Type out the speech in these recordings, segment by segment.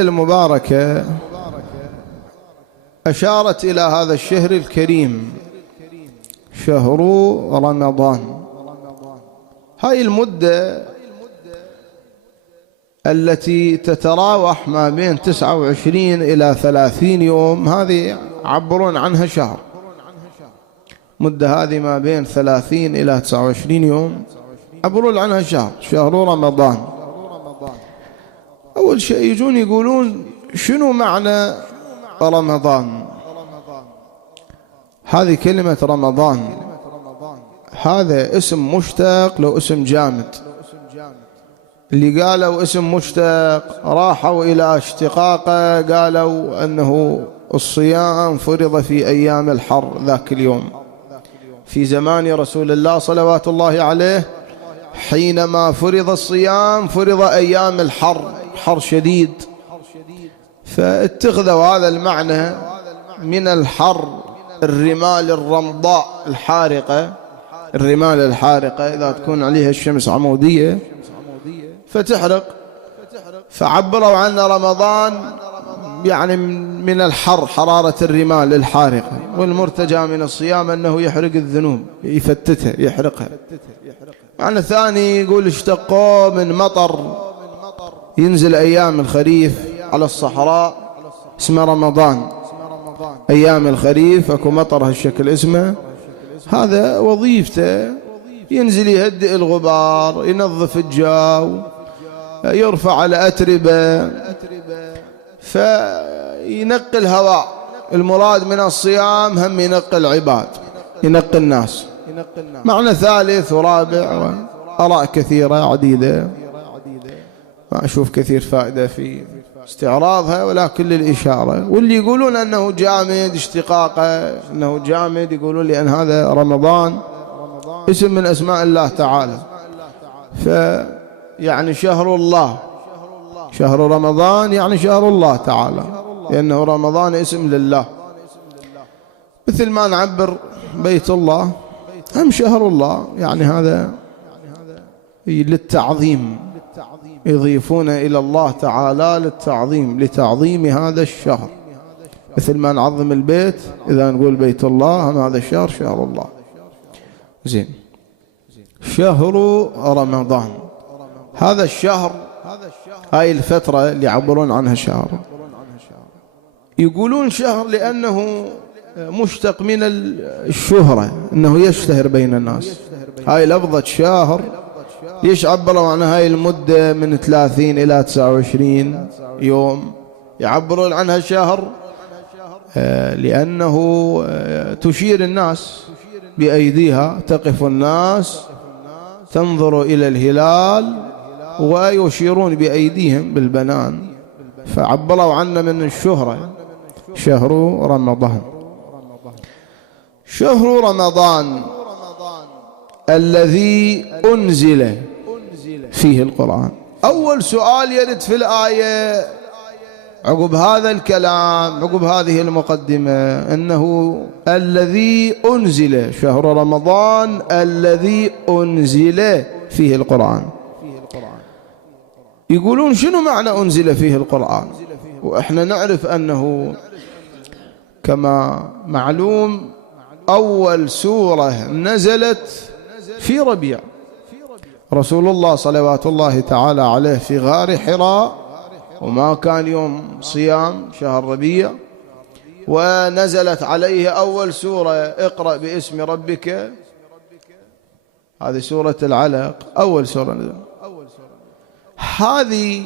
المباركة أشارت إلى هذا الشهر الكريم، شهر رمضان. هاي المدة التي تتراوح ما بين 29 إلى 30 يوم، هذه عبرون عنها شهر. مدة هذه ما بين 30 إلى 29 يوم عبرون عنها شهر، شهر رمضان. أول شيء يجون يقولون شنو معنى رمضان؟ هذه كلمة رمضان هذا اسم مشتق لو اسم جامد. اللي قالوا اسم مشتق راحوا إلى اشتقاقه، قالوا أنه الصيام فرض في أيام الحر ذاك اليوم في زمان رسول الله صلوات الله عليه. حينما فرض الصيام فرض أيام الحر، حر شديد، فاتخذوا هذا المعنى من الحر. الرمال الرمضاء الحارقة، الرمال الحارقة إذا تكون عليها الشمس عمودية فتحرق، فعبروا عن رمضان يعني من الحر، حرارة الرمال الحارقة. والمرتجى من الصيام أنه يحرق الذنوب، يفتتها، يحرقها. معنى ثاني يقول اشتقوا من مطر ينزل أيام الخريف على الصحراء اسمه رمضان. أيام الخريف أكو مطر هالشكل اسمه، هذا وظيفته ينزل يهدئ الغبار، ينظف الجو، يرفع الأتربة، فينقي الهواء. المراد من الصيام هم ينقي العباد، ينقي الناس. معنى ثالث ورابع وآراء كثيرة عديدة، ما أشوف كثير فائدة في استعراضها، ولكن للإشارة. واللي يقولون أنه جامد اشتقاقه أنه جامد، يقولون لأن هذا رمضان اسم من أسماء الله تعالى، فيعني شهر الله، شهر رمضان يعني شهر الله تعالى، لأنه رمضان اسم لله. مثل ما نعبر بيت الله هم شهر الله، يعني هذا للتعظيم، يضيفون إلى الله تعالى للتعظيم، لتعظيم هذا الشهر. مثل ما نعظم البيت إذا نقول بيت الله، هم هذا الشهر شهر الله. زين، شهر رمضان هذا الشهر، هاي الفترة اللي يعبرون عنها شهر. يقولون شهر لأنه مشتق من الشهرة، أنه يشتهر بين الناس. هاي لفظة شهر ليش عبروا عن هاي المدة من 30 إلى 29 يوم يعبرون عنها شهر؟ لأنه تشير الناس بأيديها، تقف الناس تنظر إلى الهلال ويشيرون بأيديهم بالبنان، فعبروا عنه من الشهرة شهر رمضان. شهر رمضان الذي أنزل فيه القرآن. أول سؤال يرد في الآية عقب هذا الكلام، عقب هذه المقدمة، أنه الذي أنزل، شهر رمضان الذي أنزل فيه القرآن. يقولون شنو معنى أنزل فيه القرآن؟ وإحنا نعرف أنه كما معلوم أول سورة نزلت في ربيع، رسول الله صلوات الله تعالى عليه في غار حراء، وما كان يوم صيام شهر ربيع، ونزلت عليه أول سورة اقرأ باسم ربك، هذه سورة العلق، أول سورة نزلت. هذه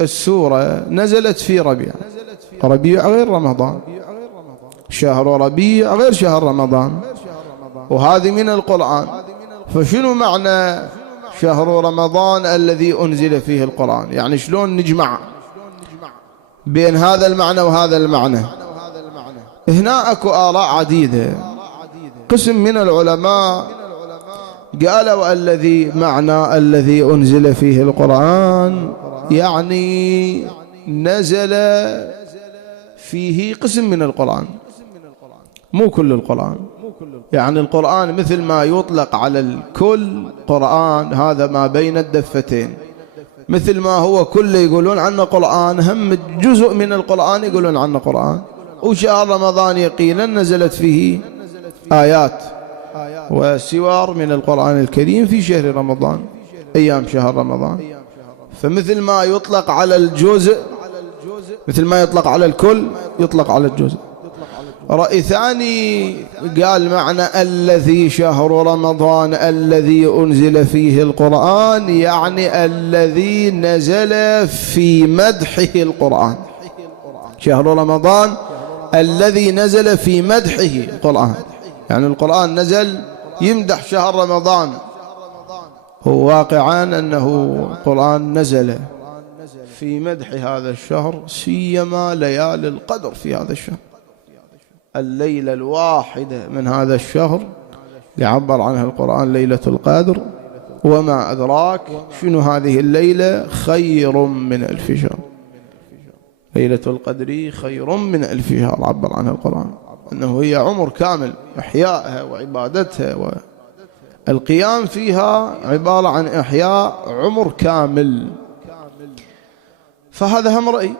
السورة نزلت في ربيع، ربيع غير رمضان، شهر ربيع غير شهر رمضان، وهذه من القرآن. فشنو معنى شهر رمضان الذي أنزل فيه القرآن؟ يعني شلون نجمع بين هذا المعنى وهذا المعنى؟ هنا أكو آراء عديدة. قسم من العلماء قالوا الذي معنى الذي أنزل فيه القرآن يعني نزل فيه قسم من القرآن، مو كل القرآن. يعني القرآن مثل ما يطلق على الكل قرآن، هذا ما بين الدفتين، مثل ما هو كله يقولون عنه قرآن، هم جزء من القرآن يقولون عنه قرآن. وشهر رمضان يقينا نزلت فيه آيات وسور من القرآن الكريم في شهر رمضان، أيام شهر رمضان. فمثل ما يطلق على الجزء، مثل ما يطلق على الكل يطلق على الجزء. رأي ثاني قال معنى الذي شهر رمضان الذي أنزل فيه القرآن، يعني الذي نزل في مدحه القرآن. شهر رمضان الذي نزل في مدحه القرآن، يعني القرآن نزل يمدح شهر رمضان. هو واقعا أنه القرآن نزل في مدح هذا الشهر، سيما ليالي القدر في هذا الشهر. الليلة الواحدة من هذا الشهر يعبر عنها القرآن ليلة القدر، وما أدراك شنو هذه الليلة، خير من 1000 شهر. ليلة القدر خير من 1000 شهر عبر عنها القرآن، أنه هي عمر كامل، إحيائها وعبادتها والقيام فيها عبارة عن إحياء عمر كامل. فهذا هم رأي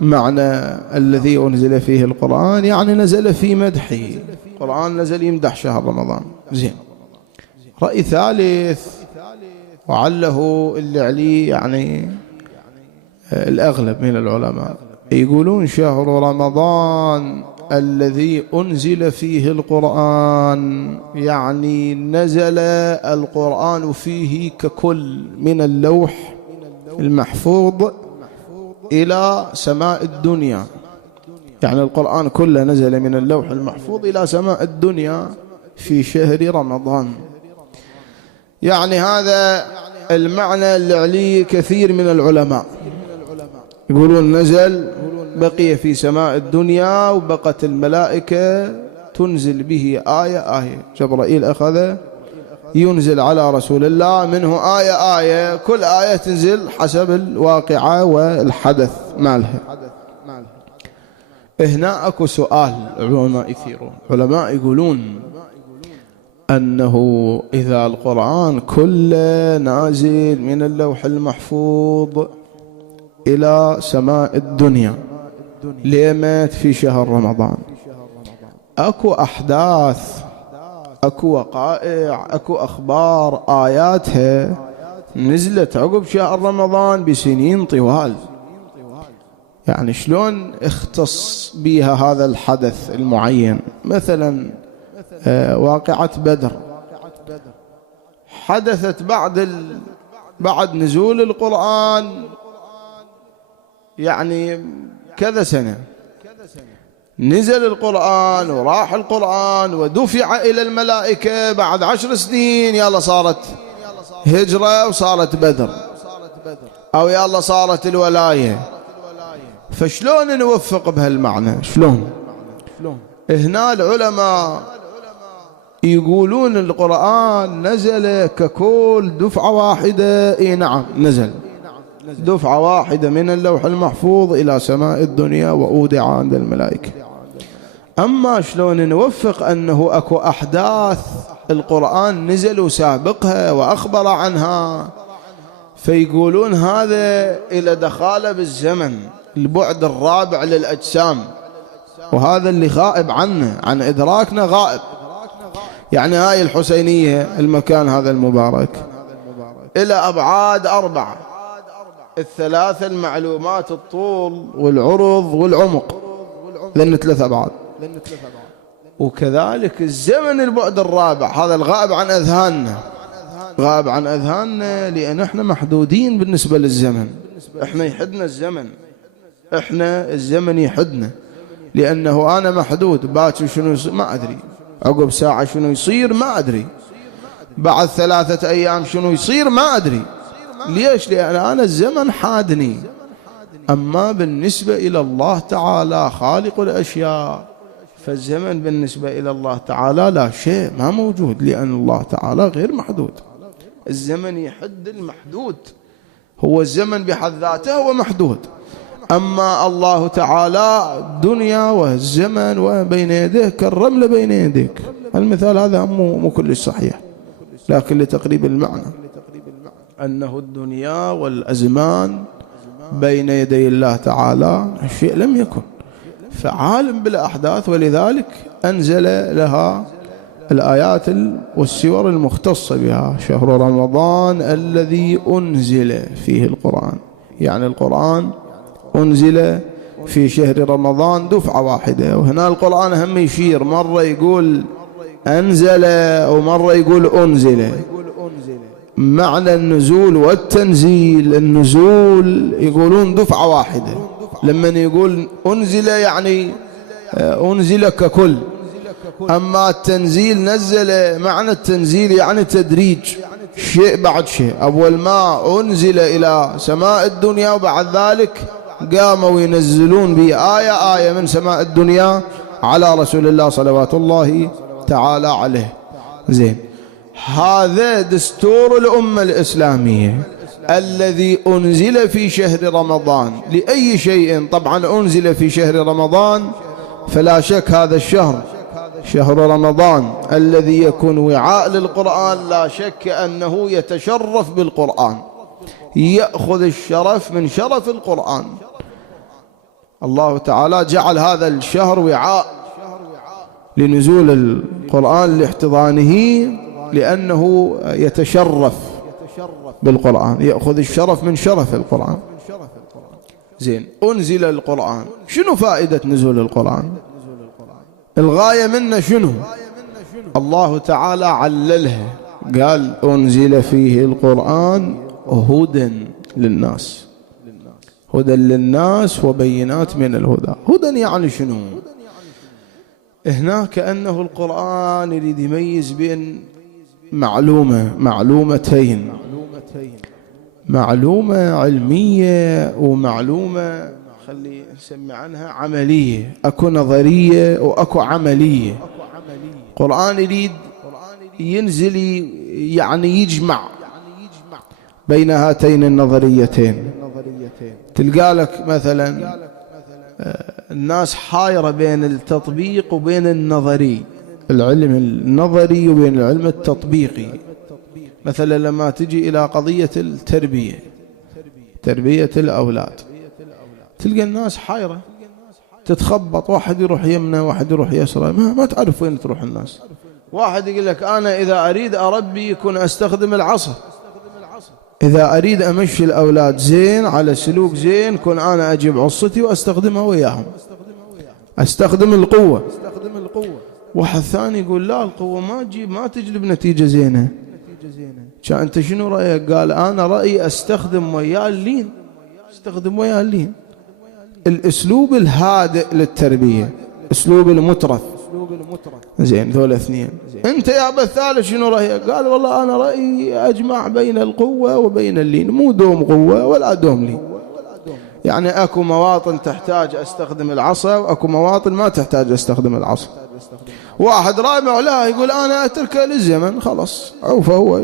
معنى الذي أنزل فيه القرآن، يعني نزل في مدحه، القرآن نزل يمدح شهر رمضان. زين. رأي ثالث وعله اللي عليه يعني الأغلب من العلماء، يقولون شهر رمضان الذي أنزل فيه القرآن، يعني نزل القرآن فيه ككل من اللوح المحفوظ إلى سماء الدنيا، يعني القرآن كله نزل من اللوح المحفوظ إلى سماء الدنيا في شهر رمضان. يعني هذا المعنى اللي عليه كثير من العلماء، يقولون نزل بقي في سماء الدنيا، وبقت الملائكة تنزل به آية. جبرائيل أخذ ينزل على رسول الله منه آية، كل آية تنزل حسب الواقعة والحدث مالها. هنا أكو سؤال العلماء يثيرون، علماء يقولون أنه إذا القرآن كله نازل من اللوح المحفوظ إلى سماء الدنيا، ليمت في شهر رمضان أكو أحداث، أكو وقائع، أكو أخبار آياتها نزلت عقب شهر رمضان بسنين طوال، يعني شلون اختص بها هذا الحدث المعين؟ مثلا واقعة بدر حدثت بعد نزول القرآن يعني كذا سنة، نزل القرآن وراح القرآن ودفع إلى الملائكة، بعد 10 سنين يلا صارت هجرة وصارت بدر، أو يلا صارت الولاية. فشلون نوفق بهالمعنى؟ شلون؟ هنا العلماء يقولون القرآن نزل ككل دفعة واحدة. اي نعم، نزل دفعة واحدة من اللوح المحفوظ إلى سماء الدنيا وأودع عند الملائكة. أما شلون نوفق أنه أكو أحداث القرآن نزل وسابقها وأخبر عنها، فيقولون هذا إلى دخاله بالزمن، البعد الرابع للأجسام، وهذا اللي غائب عنه، عن إدراكنا غائب. يعني هاي الحسينية المكان هذا المبارك إلى أبعاد 4، الثلاثة المعلومات، الطول والعرض والعمق، لأن 3 أبعاد. وكذلك الزمن البعد الرابع، هذا الغائب عن أذهاننا، غائب عن أذهاننا لأن احنا محدودين بالنسبة للزمن، احنا يحدنا الزمن، احنا الزمن يحدنا، لأنه أنا محدود، باكر شنو يصير ما أدري، عقب ساعة شنو يصير ما أدري، بعد 3 أيام شنو يصير ما أدري. ليش؟ لأن أنا الزمن حادني. أما بالنسبة إلى الله تعالى خالق الأشياء، فالزمن بالنسبة إلى الله تعالى لا شيء، ما موجود، لأن الله تعالى غير محدود. الزمن يحد المحدود، هو الزمن بحد ذاته هو محدود. أما الله تعالى الدنيا والزمن وبين يديه كالرمل بين يديك. المثال هذا مو كلش صحيح، لكن لتقريب المعنى. أنه الدنيا والأزمان بين يدي الله تعالى شيء لم يكن، فعالم بالأحداث، ولذلك أنزل لها الآيات والسور المختصة بها. شهر رمضان الذي أنزل فيه القرآن، يعني القرآن أنزل في شهر رمضان دفعة واحدة. وهنا القرآن هم يشير، مرة يقول أنزل ومرة يقول أنزل. معنى النزول والتنزيل، النزول يقولون دفعة واحدة، لما يقول أنزل يعني أنزل ككل. أما التنزيل نزل، معنى التنزيل يعني تدريج، شيء بعد شيء. أول ما أنزل إلى سماء الدنيا وبعد ذلك قاموا ينزلون بآية آية من سماء الدنيا على رسول الله صلوات الله تعالى عليه. زين، هذا دستور الأمة الإسلامية الذي أنزل في شهر رمضان لأي شيء. طبعا أنزل في شهر رمضان، فلا شك هذا الشهر، شهر رمضان الذي يكون وعاء للقرآن، لا شك أنه يتشرف بالقرآن، يأخذ الشرف من شرف القرآن. الله تعالى جعل هذا الشهر وعاء لنزول القرآن لاحتضانه، لأنه يتشرف بالقرآن، يأخذ الشرف من شرف القرآن. زين، أنزل القرآن، شنو فائدة نزول القرآن؟ الغاية منه شنو؟ الله تعالى عللها، قال أنزل فيه القرآن هدى للناس، هدى للناس وبينات من الهدى. هدى يعني شنو؟ هنا كأنه القرآن يريد يميز بين معلومتين، معلومة علمية ومعلومة خلي نسمي عنها عملية. أكو نظرية وأكو عملية. القرآن يريد ينزل يعني يجمع بين هاتين النظريتين. تلقى لك مثلا الناس حايرة بين التطبيق وبين النظري، العلم النظري وبين العلم التطبيقي. مثلا لما تجي إلى قضية التربية، تربية الأولاد، تلقى الناس حايرة تتخبط، واحد يروح يمنى واحد يروح يسرى، ما تعرف وين تروح الناس. واحد يقول لك أنا إذا أريد أربي يكون أستخدم العصا، إذا أريد أمشي الأولاد زين على سلوك زين كون أنا أجيب عصتي وأستخدمها وياهم، أستخدم القوة. واحد ثاني يقول لا، القوة ما تجلب نتيجة زينة. أنت شنو رأيك؟ قال أنا رأيي أستخدم وياه اللين، استخدم وياه اللين. الأسلوب الهادئ للتربية، أسلوب المترف. زين، ذول اثنين. أنت يا أبا الثالث شنو رأيك؟ قال والله أنا رأيي أجمع بين القوة وبين اللين، مو دوم قوة ولا دوم لين. يعني أكو مواطن تحتاج أستخدم العصا وأكو مواطن ما تحتاج أستخدم العصا. واحد رابع لا، يقول أنا أتركه للزمن، خلاص عوفه هو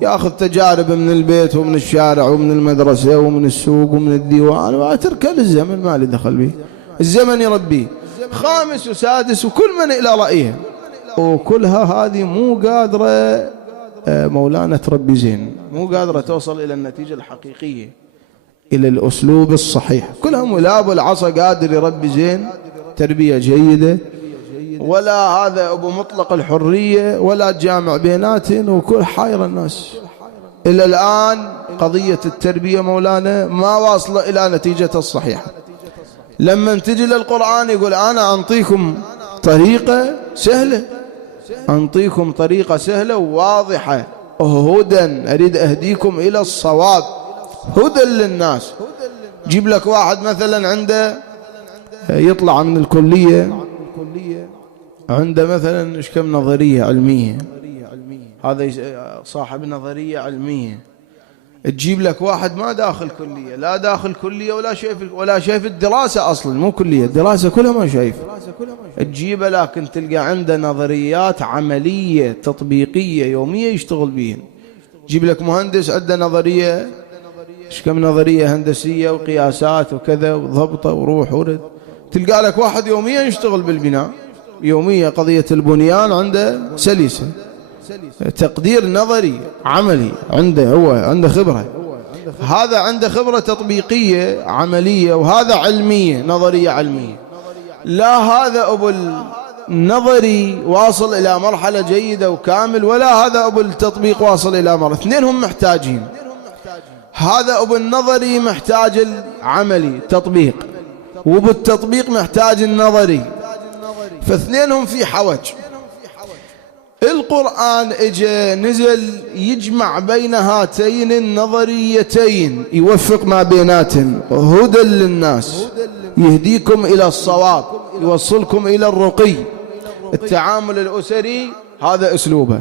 يأخذ تجارب من البيت ومن الشارع ومن المدرسة ومن السوق ومن الديوان وأتركه للزمن، ما لي دخل به، الزمن يربيه. خامس وسادس وكل من إلى رأيه، وكلها هذه مو قادرة مولانا تربي زين، مو قادرة توصل إلى النتيجة الحقيقية، إلى الأسلوب الصحيح. كلهم لا أبو العصا قادر يربي زين تربية جيدة، ولا هذا أبو مطلق الحرية، ولا جامع بيناتهم، وكل حاير الناس. إلى الآن قضية التربية مولانا ما واصلة إلى نتيجة الصحيحة. لما تجي للقرآن يقول أنا أنطيكم طريقة سهلة، أنطيكم طريقة سهلة وواضحة، هدى، أريد أهديكم إلى الصواب، هدى للناس. جيب لك واحد مثلا عنده يطلع من الكلية عنده مثلا إيش كم نظرية علمية، هذا صاحب نظرية علمية. تجيب لك واحد ما داخل كلية، لا داخل كلية ولا شايف الدراسة أصلا، مو كلية، الدراسة كلها ما شايف. تجيبه لكن تلقى عنده نظريات عملية تطبيقية يومية يشتغل بيهن. تجيب لك مهندس عنده نظرية إيش كم نظرية هندسية وقياسات وكذا وضبطة وروح ورد. تلقى لك واحد يوميا يشتغل بالبناء، يوميا قضية البنيان عنده سلسة، تقدير نظري عملي، عنده خبرة، هذا عنده خبرة تطبيقية عملية، وهذا علمية نظرية علمية. لا هذا أبو النظري واصل إلى مرحلة جيدة وكامل، ولا هذا أبو التطبيق واصل إلى مرحلة، اثنينهم محتاجين. هذا أبو النظري محتاج العملي تطبيق، وأبو التطبيق محتاج النظري، فاثنينهم في حوج. القرآن اجى نزل يجمع بين هاتين النظريتين، يوفق ما بيناتهم، هدى للناس، يهديكم إلى الصواب، يوصلكم إلى الرقي. التعامل الأسري هذا أسلوبه،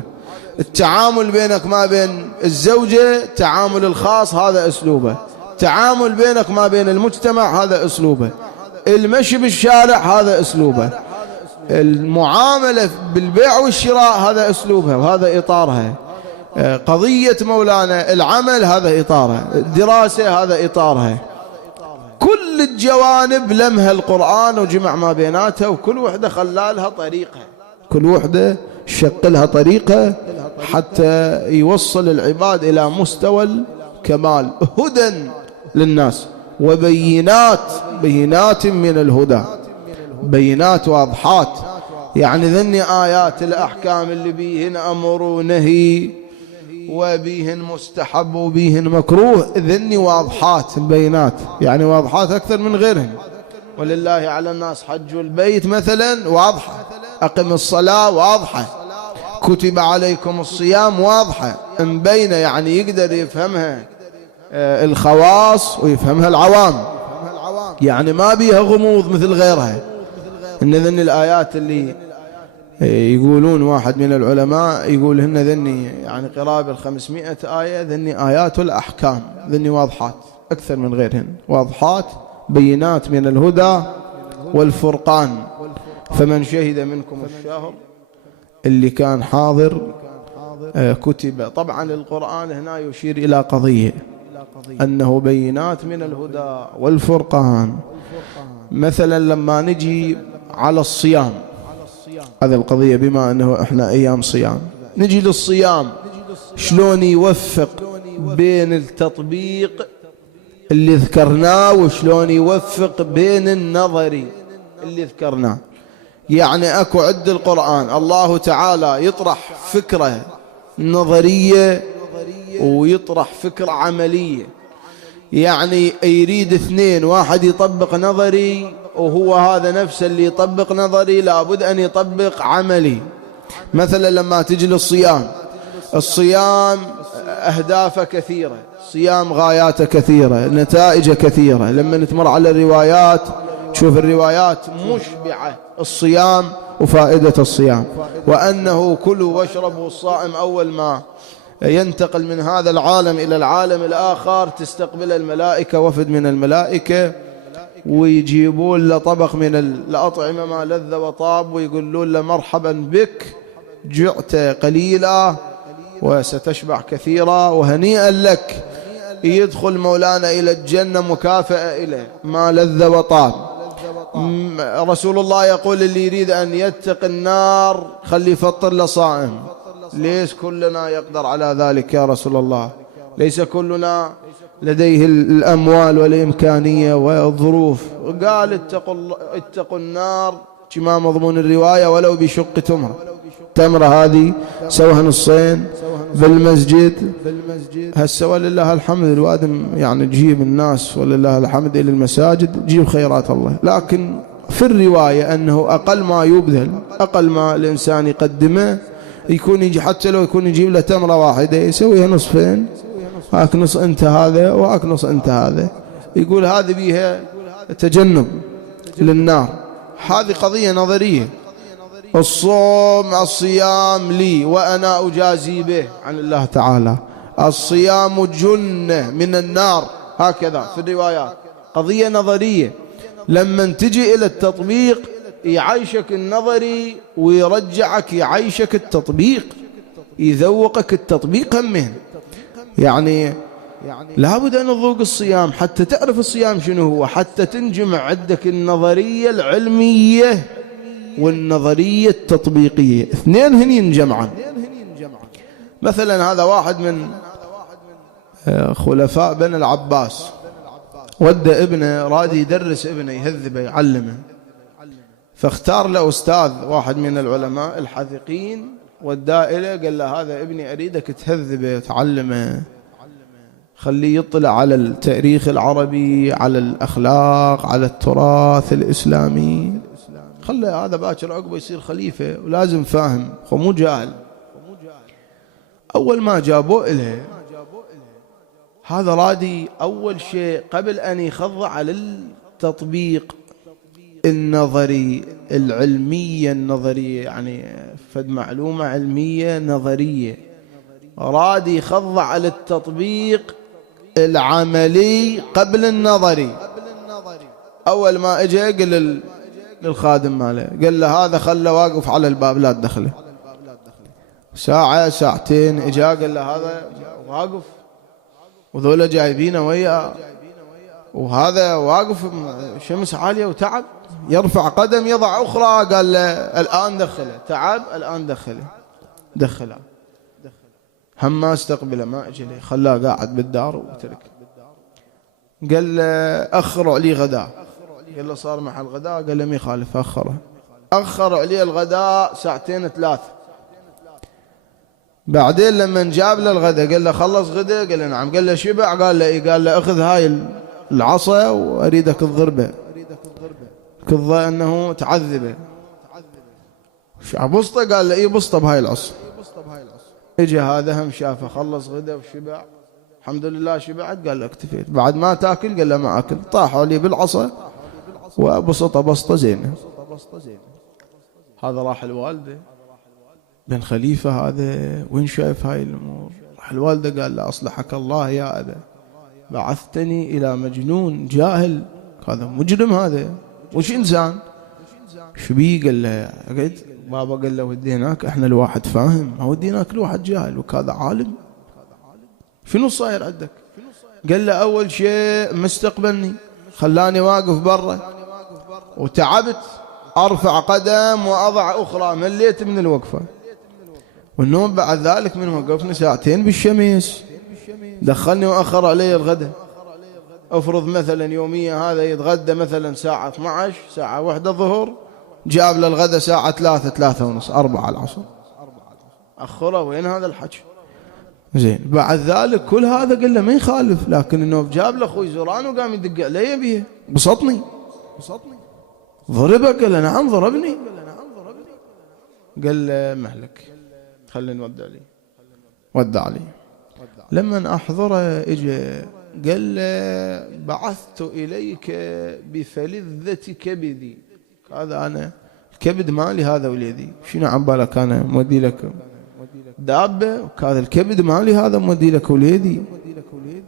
التعامل بينك ما بين الزوجة، التعامل الخاص هذا أسلوبه، التعامل بينك ما بين المجتمع هذا أسلوبه، المشي بالشارع هذا أسلوبه، المعاملة بالبيع والشراء هذا أسلوبها وهذا إطارها، قضية مولانا العمل هذا إطارها، الدراسة هذا إطارها. كل الجوانب لمها القرآن وجمع ما بيناتها، وكل وحدة خلالها طريقة، كل وحدة شقلها طريقة حتى يوصل العباد إلى مستوى الكمال. هدى للناس وبينات من الهدى، بينات واضحات. يعني ذني آيات الأحكام اللي بيهن أمر ونهي وبيهن مستحب وبيهن مكروه، ذني واضحات بينات، يعني واضحات أكثر من غيرهم. ولله على الناس حج البيت مثلا واضحة، أقم الصلاة واضحة، كتب عليكم الصيام واضحة مبينة، يعني يقدر يفهمها الخواص ويفهمها العوام، يعني ما بيها غموض مثل غيرها. إن ذني الآيات اللي يقولون واحد من العلماء يقول هن ذني يعني قرابة 500 آية، ذني آيات الأحكام، ذني واضحات أكثر من غيرهن، واضحات بينات من الهدى والفرقان. فمن شهد منكم الشهر، اللي كان حاضر كتب. طبعا القرآن هنا يشير إلى قضية أنه بينات من الهدى والفرقان. مثلا لما نجي على الصيام، هذه القضية بما أنه إحنا أيام صيام، نجي للصيام شلون يوفق بين التطبيق اللي ذكرناه وشلون يوفق بين النظري اللي ذكرناه. يعني أكو عد القرآن الله تعالى يطرح فكرة نظرية ويطرح فكرة عملية، يعني يريد اثنين، واحد يطبق نظري وهو هذا نفسه اللي يطبق نظري لابد أن يطبق عملي. مثلا لما تجي للصيام، الصيام أهدافه كثيرة، الصيام غاياته كثيرة، نتائجه كثيرة. لما نتمر على الروايات تشوف الروايات مشبعة الصيام وفائدة الصيام، وأنه كلوا واشربوا، الصائم أول ما ينتقل من هذا العالم إلى العالم الآخر تستقبل الملائكة، وفد من الملائكة، ويجيبون له طبق من الأطعمة ما لذ وطاب، ويقولون له مرحبا بك، جعت قليلا وستشبع كثيرا وهنيئا لك. يدخل مولانا إلى الجنة مكافأة إليه ما لذ وطاب. رسول الله يقول اللي يريد أن يتق النار خلي يفطر لصائم. ليس كلنا يقدر على ذلك يا رسول الله؟ ليس كلنا لديه الأموال والإمكانية والظروف. قال اتقوا النار كما مضمون الرواية ولو بشق تمرة هذه سوها نصين بالمسجد. هسه ولله الحمد الوادم يعني تجيب الناس ولله الحمد إلى المساجد تجيب خيرات الله، لكن في الرواية أنه أقل ما يبذل، أقل ما الإنسان يقدمه يكون يجي، حتى لو يكون يجيب له تمرة واحدة يسويها نصفين، هاك نص أنت هذا وهاك نص أنت هذا، يقول هذه بيها تجنب للنار. هذه قضية نظرية. الصيام لي وأنا أجازي به عن الله تعالى، الصيام جنة من النار، هكذا في الروايات. قضية نظرية. لما تجي إلى التطبيق يعيشك النظري ويرجعك يعيشك التطبيق، يذوقك التطبيق همين. يعني لابد أن نذوق الصيام حتى تعرف الصيام شنو هو، حتى تنجمع عندك النظرية العلمية والنظرية التطبيقية، اثنين هن ينجمعان. مثلا هذا واحد من خلفاء بني العباس، ودى ابنه راد يدرس ابنه يهذبه يعلمه، فاختار له أستاذ واحد من العلماء الحاذقين وداه إليه، قال له هذا ابني أريدك تهذبه تعلمه، خليه يطلع على التاريخ العربي، على الأخلاق، على التراث الإسلامي، خليه هذا باكر عقبه يصير خليفة ولازم فاهم مو جاهل. أول ما جابوه إليه هذا رادي أول شيء قبل أن يخضع على التطبيق النظري العلمية النظرية، يعني فد معلومة علمية نظرية، رادي يخضع على التطبيق العملي قبل النظري. أول ما اجى قال للخادم ماله، قال له هذا خله واقف على الباب لا تدخله. ساعة ساعتين اجا قال له هذا واقف وذولا جايبينه وياه، وهذا واقف شمس عالية وتعب، يرفع قدم يضع أخرى، قال له الآن دخله، تعب الآن دخله هم ما استقبله ما اجى لي، خلاه قاعد بالدار وترك. قال له أخر علي غداء، قال له صار محل غداء، قال له ما يخالف أخر عليه الغداء ساعتين ثلاث. بعدين لما جاب له الغداء قال له خلص غداء، قال له نعم، قال له شبع، قال له إيه، قال له أخذ هاي العصا وأريدك تضربه كظة أنه تعذبه. بسطة، قال له إيه بسطة بهاي العصا. اجى هذا هم شافه خلص غداء وشبع، الحمد لله شبعت، قال له اكتفيت. بعد ما تاكل؟ قال له ما أكل. طاحوا لي بالعصا وبسطة بسطة زينة. هذا راح الوالده بن خليفة، هذا وين شايف هاي الأمور؟ راح الوالده قال له أصلحك الله يا أبا، بعثتني إلى مجنون جاهل، هذا مجرم، هذا وش إنسان شبيه؟ قال له قلت بابا، قال له وديناك احنا الواحد فاهم، ما وديناك الواحد جاهل وكذا عالم، شنو صاير عندك؟ قال له أول شيء مستقبلني، خلاني واقف برا وتعبت، أرفع قدم وأضع أخرى، مليت من الوقفة، والنوم بعد ذلك من وقفني ساعتين بالشمس، دخلني وأخر علي الغداء. أفرض مثلا يوميا هذا يتغدى مثلا ساعة 12 ساعة 1 الظهر، جاب له الغداء ساعة 3 ونص 4 العصر، أخره. وين هذا الحكي؟ زين بعد ذلك كل هذا قال له ما يخالف، لكن انه جاب له اخوي زوران وقام يدق علي بيه، بسطني ضربك؟ قال له نعم ضربني. قال له مهلك خلينا ودع لي. لما احضره اجى قال له بعثت اليك بفلذة كبدي، هذا انا الكبد مالي هذا وليدي، شنو عم بالك انا مودي لك دابة، وكذا الكبد مالي هذا مودي لك وليدي،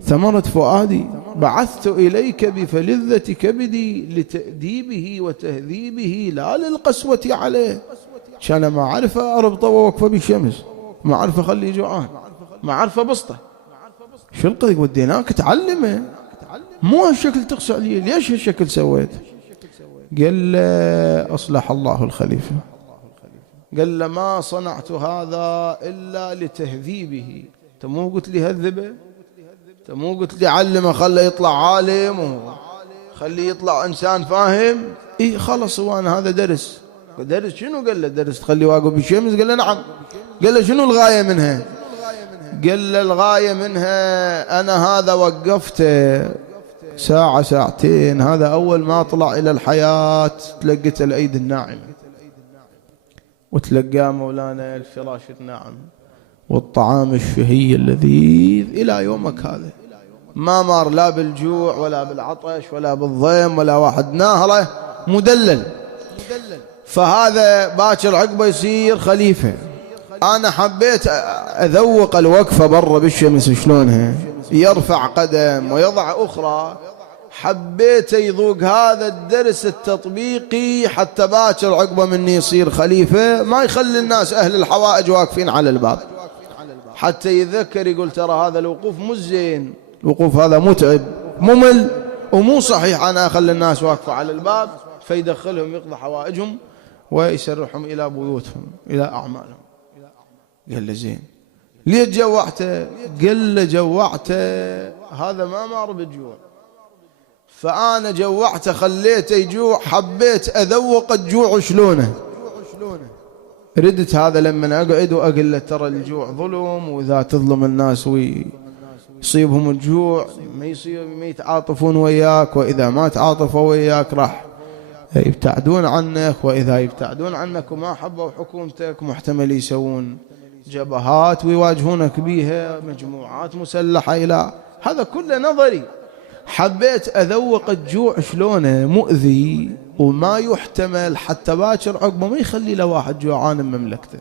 ثمرة فؤادي، بعثت إليك بفلذة كبدي لتأديبه وتهذيبه لا للقسوة عليه، عشان ما أعرفه أربطه ووقفه بالشمس، ما أعرفه أخليه جوعان، ما أعرفه بسطه. شو القضية؟ وديناك تعلمه، مو هالشكل تقسى عليه، ليش هالشكل سويت؟ قال له أصلح الله الخليفة، قال له ما صنعت هذا إلا لتهذيبه، أنت مو قلت لي هذبه، أنت مو قلت لي علمه خليه يطلع عالم وخليه يطلع إنسان فاهم؟ إيه خلص هو أنا هذا درس شنو؟ قال له درس تخليه واقف بالشمس؟ قال له نعم. قال له شنو الغاية منها؟ قال له الغاية منها أنا هذا وقفته ساعة ساعتين، هذا أول ما طلع إلى الحياة تلقت الأيدي الناعمة، وتلقى مولانا الفراش الناعم والطعام الشهي اللذيذ إلى يومك هذا، ما مر لا بالجوع ولا بالعطش ولا بالضيم ولا واحد ناهره مدلل. فهذا باكر عقبه يصير خليفة. أنا حبيت أذوق الوقفة برا بالشمس شلونها، يرفع قدم ويضع أخرى، حبيت يذوق هذا الدرس التطبيقي حتى باكر عقبه مني يصير خليفة، ما يخلي الناس أهل الحوائج واقفين على الباب، حتى يذكر يقول ترى هذا الوقوف مو زين، الوقوف هذا متعب ممل ومو صحيح أنا أخلي الناس واقفة على الباب، فيدخلهم يقضي حوائجهم ويسرحهم إلى بيوتهم إلى أعمالهم. قال له زين، ليه جوعته؟ قال له جوعته هذا ما مر بالجوع، فأنا جوعته خليته يجوع، حبيت أذوق الجوع شلونه. ردت هذا لما أقعد وأقول له ترى الجوع ظلم، وإذا تظلم الناس ويصيبهم الجوع ما يتعاطفون وياك، وإذا ما تعاطفوا وياك راح يبتعدون عنك، وإذا يبتعدون عنك وما حبوا حكومتك محتمل يسوون جبهات ويواجهونك بيها مجموعات مسلحة. إلى هذا كله نظري. حبيت أذوق الجوع شلونه مؤذي وما يحتمل، حتى باكر عقبه ما يخلي له واحد جوعان من مملكته،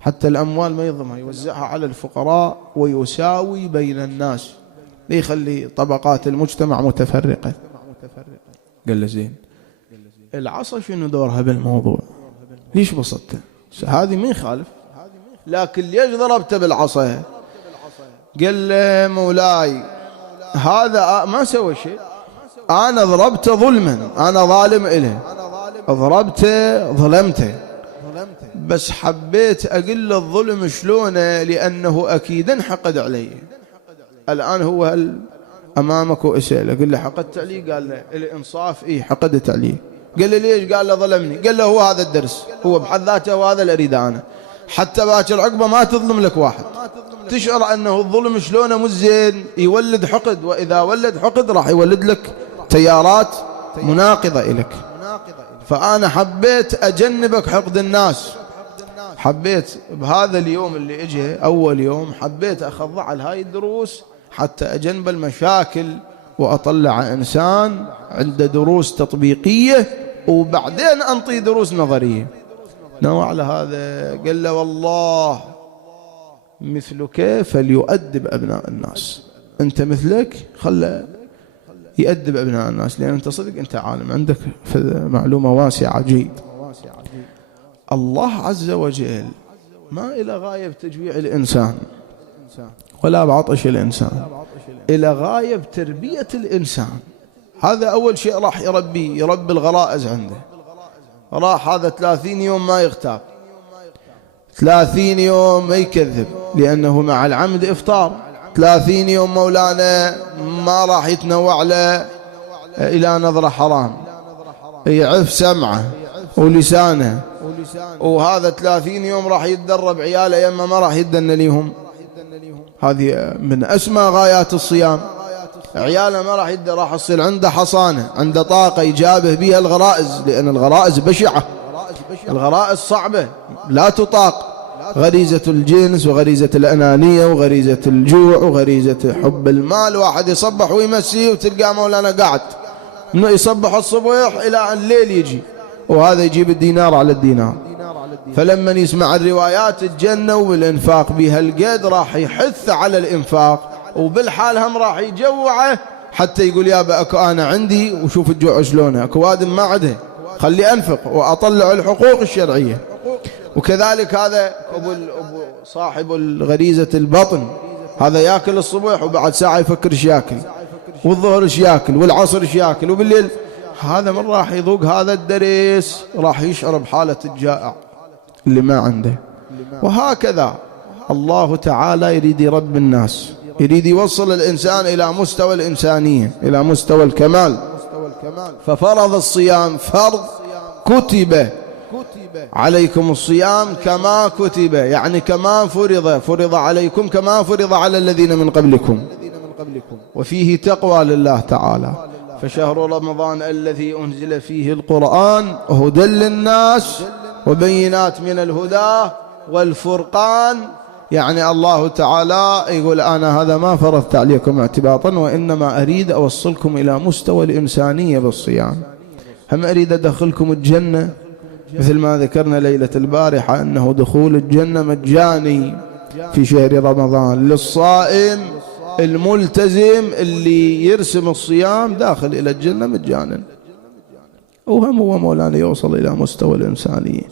حتى الأموال ما يضمها، يوزعها على الفقراء ويساوي بين الناس، لا يخلي طبقات المجتمع متفرقة. قال له زين العصا شنو دورها بالموضوع؟ ليش بسطته؟ هذه ما يخالف، لكن ليش ضربته بالعصا؟ قال له مولاي هذا ما سوى شيء، أنا ضربته ظلما، أنا ظالم إله، ضربته ظلمته، بس حبيت أقل الظلم شلونه، لأنه أكيد انحقد علي. الآن هو أمامك وأسأله، قل له حقدت علي؟ قال له الإنصاف إيه حقدت عليه. قال له ليش؟ قال له ظلمني. قال له هو هذا الدرس، هو بحد ذاته وهذا اللي أريده أنا، حتى باكر عقبه ما تظلم لك واحد، تشعر أنه الظلم شلونه مش زين، يولد حقد، وإذا ولد حقد راح يولد لك تيارات مناقضة إليك. فأنا حبيت أجنبك حقد الناس، حبيت بهذا اليوم اللي اجى أول يوم حبيت أخضع على هاي الدروس حتى أجنب المشاكل، وأطلع إنسان عنده دروس تطبيقية وبعدين أنطي دروس نظرية. نوع على هذا. قال له والله مثلك فليؤدب أبناء الناس، أنت مثلك خله يؤدب أبناء الناس، لأن أنت صدق أنت عالم، عندك معلومة واسعة جيد. الله عز وجل ما إلى غاية بتجويع الإنسان ولا بعطش الإنسان، إلى غاية بتربية الإنسان. هذا أول شيء راح يربي الغرائز عنده. راح هذا 30 يوم ما يغتاب، 30 يوم ما يكذب، لأنه مع العمد إفطار. 30 يوم مولانا ما راح يتنوع له إلى نظرة حرام، يعف سمعه ولسانه، وهذا 30 يوم راح يتدرب عياله يما ما راح يدن ليهم. هذه من أسمى غايات الصيام. عياله ما راح يدن، راح يصير عنده حصانة، عنده طاقة يجابه بها الغرائز، لأن الغرائز بشعة، الغرائز صعبة لا تطاق. غريزة الجنس وغريزة الأنانية وغريزة الجوع وغريزة حب المال. واحد يصبح ويمسي وتلقى مولانا قاعد يصبح الصبح إلى الليل يجي، وهذا يجيب الدينار على الدينار. فلما يسمع الروايات الجنة والإنفاق بها القد راح يحث على الإنفاق، وبالحال هم راح يجوعه حتى يقول يابا أكو أنا عندي وشوف الجوع شلونه، أكو وادم ما عده خلي أنفق وأطلع الحقوق الشرعية. وكذلك هذا أبو صاحب الغريزة البطن، هذا يأكل الصبح وبعد ساعة يفكر إيش يأكل، والظهر إيش يأكل، والعصر إيش يأكل، وبالليل. هذا من راح يذوق هذا الدرس راح يشعر بحالة الجائع اللي ما عنده. وهكذا الله تعالى يريد يربي الناس، يريد يوصل الإنسان إلى مستوى الإنسانية، إلى مستوى الكمال. ففرض الصيام فرض كتب عليكم الصيام كما كتب، يعني كما فرض عليكم كما فرض على الذين من قبلكم، وفيه تقوى لله تعالى. فشهر رمضان الذي أنزل فيه القرآن هدى للناس وبينات من الهدى والفرقان. يعني الله تعالى يقول أنا هذا ما فرضت عليكم اعتباطا، وإنما أريد أوصلكم إلى مستوى الإنسانية بالصيام. هم أريد أدخلكم الجنة، مثل ما ذكرنا ليلة البارحة أنه دخول الجنة مجاني في شهر رمضان للصائم الملتزم اللي يرسم الصيام داخل إلى الجنة مجانا. وهم هو مولانا يوصل إلى مستوى الإنسانية.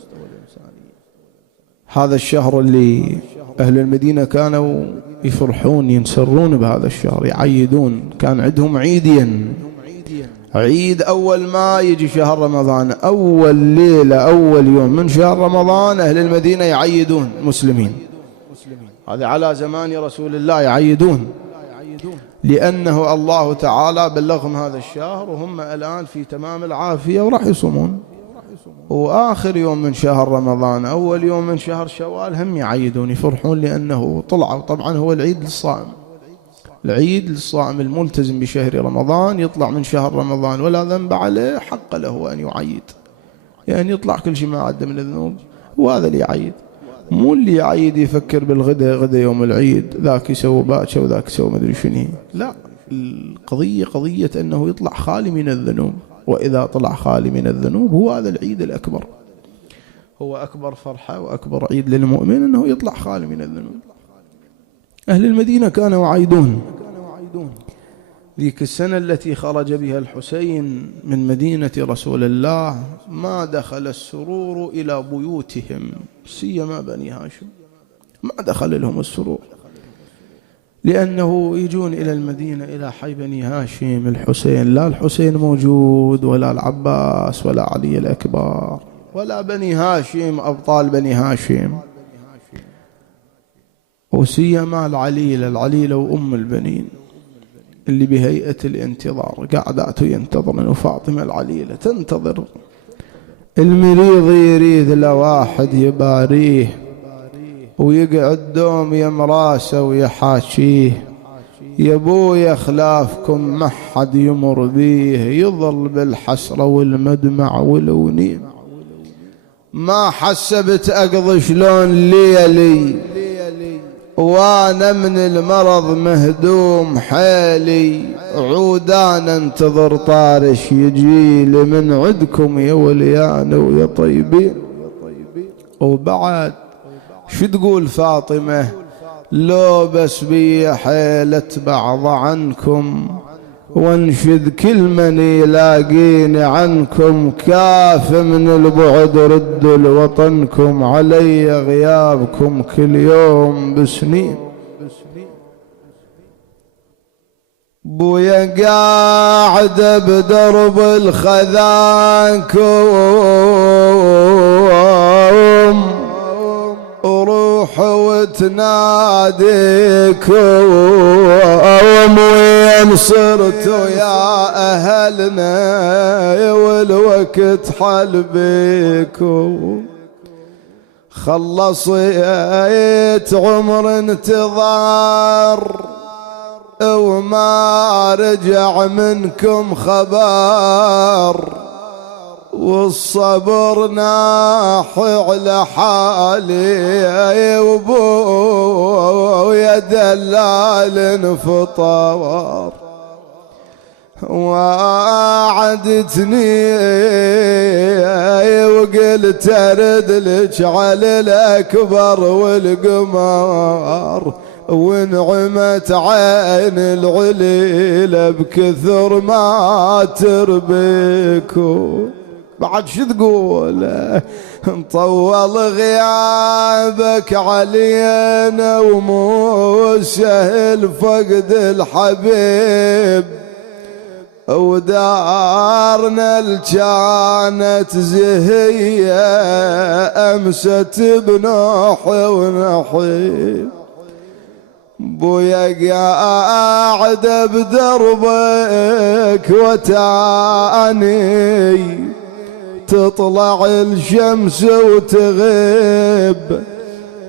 هذا الشهر اللي أهل المدينة كانوا يفرحون ينسرون بهذا الشهر، يعيدون، كان عندهم عيدين. عيد أول ما يجي شهر رمضان، أول ليلة أول يوم من شهر رمضان أهل المدينة يعيدون مسلمين، هذا على زمان رسول الله يعيدون، لأنه الله تعالى بلغهم هذا الشهر وهم الآن في تمام العافية وراح يصومون. وآخر يوم من شهر رمضان أول يوم من شهر شوال هم يعيدون يفرحون لأنه طلعوا. طبعا هو العيد للصائم، العيد للصائم الملتزم بشهر رمضان، يطلع من شهر رمضان ولا ذنب عليه، حق له أن يعيد، يعني يطلع كل شيء ما عده من الذنوب، وهذا اللي يعيد. مو اللي يعيد يفكر بالغدا، غدا يوم العيد ذاك يسوي باكر وذاك يسوي مدري شنو. لا، القضية قضية أنه يطلع خالي من الذنوب، وإذا طلع خالي من الذنوب هو هذا العيد الأكبر، هو أكبر فرحة وأكبر عيد للمؤمن أنه يطلع خالي من الذنوب. أهل المدينة كانوا يعيدون. ذيك السنة التي خرج بها الحسين من مدينة رسول الله ما دخل السرور إلى بيوتهم، سيما بني هاشم، ما دخل لهم السرور، لأنه يجون إلى المدينة إلى حي بني هاشم الحسين، لا الحسين موجود ولا العباس ولا علي الأكبر ولا بني هاشم أبطال بني هاشم، وسيما العليلة وأم البنين اللي بهيئة الانتظار قاعدات ينتظرن، وفاطمة العليلة تنتظر. المريض يريد لواحد يباريه ويقعد دوم يمراسه ويحاشيه، يبويا خلافكم ما حد يمر بيه، يظل بالحسرة والمدمع والونين. ما حسبت أقضي شلون ليلي وانا من المرض مهدوم حالي، عودان انتظر طارش يجيلي من عندكم يا وليان ويا طيبين. وبعد شو تقول فاطمة؟ لو بس بي حيل اتبع عنكم وانشد كل من يلاقيني عنكم، كاف من البعد ردوا لوطنكم، علي غيابكم كل يوم بسنين. بويا قاعد بدرب الخذانكم، وروح وتناديكم، وين صرتوا يا أهلنا والوقت حل بيكم. خلصيت عمر انتظار وما رجع منكم خبر، والصبر ناح على حالي، وبويا دلال انفطر. وعدتني وقلت ارد لك على الاكبر والقمر، ونعمت عين العليلة بكثر ما تربيكم. بعد شو تقول؟ طول غيابك علينا ومو سهل فقد الحبيب، ودارنا الجانت زهية أمست بنوح ونحيب. بويا قاعد بدربك وتاني، تطلع الشمس وتغيب،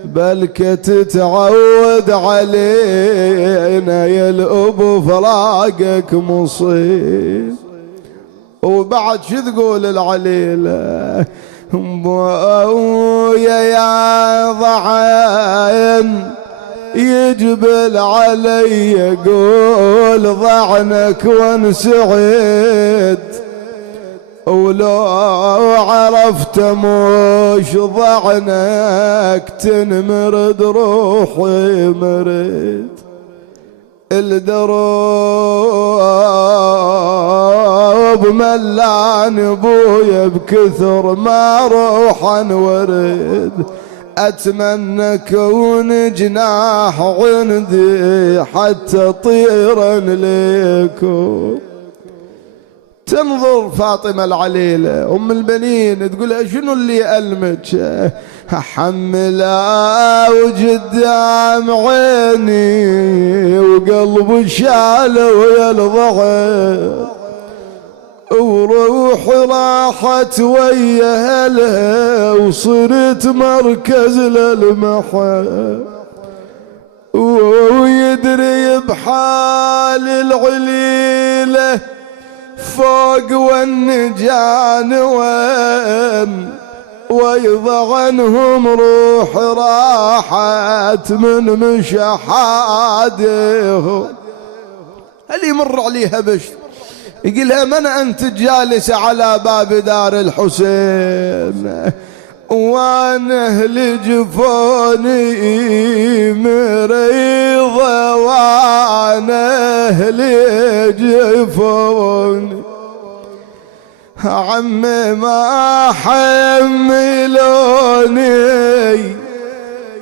بلك تتعود علينا يلقب فراقك مصيب. وبعد شو تقول العليلة؟ بويا يا ضعين يجبل علي يقول ضعنك وانسعد، ولو عرفت مش ضعنك تنمرد روحي مرد. الدروب ملان بويا بكثر ما روحا ورد، أتمنى كون جناح عندي حتى طيرا ليكم. تنظر فاطمة العليلة أم البنين تقول شنو اللي يألمك؟ حملا وقدام عيني وقلب شاله ويا الضغط، وروح راحت ويا اهلها وصرت مركز للمحن، ويدري بحال العليلة فوق والنجان وين، ويضع عنهم روح راحت من مشحاده. هل يمر عليها بشر يقولها من أنت جالسة على باب دار الحسين؟ وانا اهل جفوني مريضة وانا اهل جفوني، عمي ما حملوني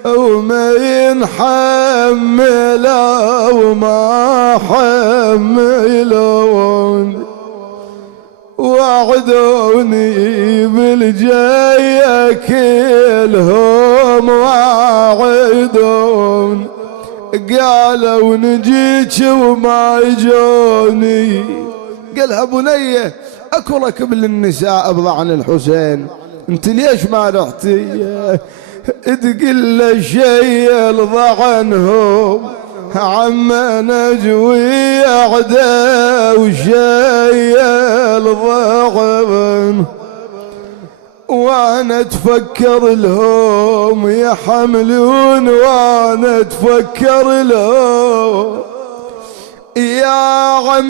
وما ينحملوا وما حملوني، وعدوني بالجاية كلهم وعدوني، قالوا نجيك وما يجوني. قالها بنية اكو ركب للنساء بضعن الحسين، انت ليش ما رحتي؟ تقل له شي الضعنهم عم نجوي عدا وشي الضغن، وانا اتفكر لهم يحملون وانا اتفكر لهم يا عم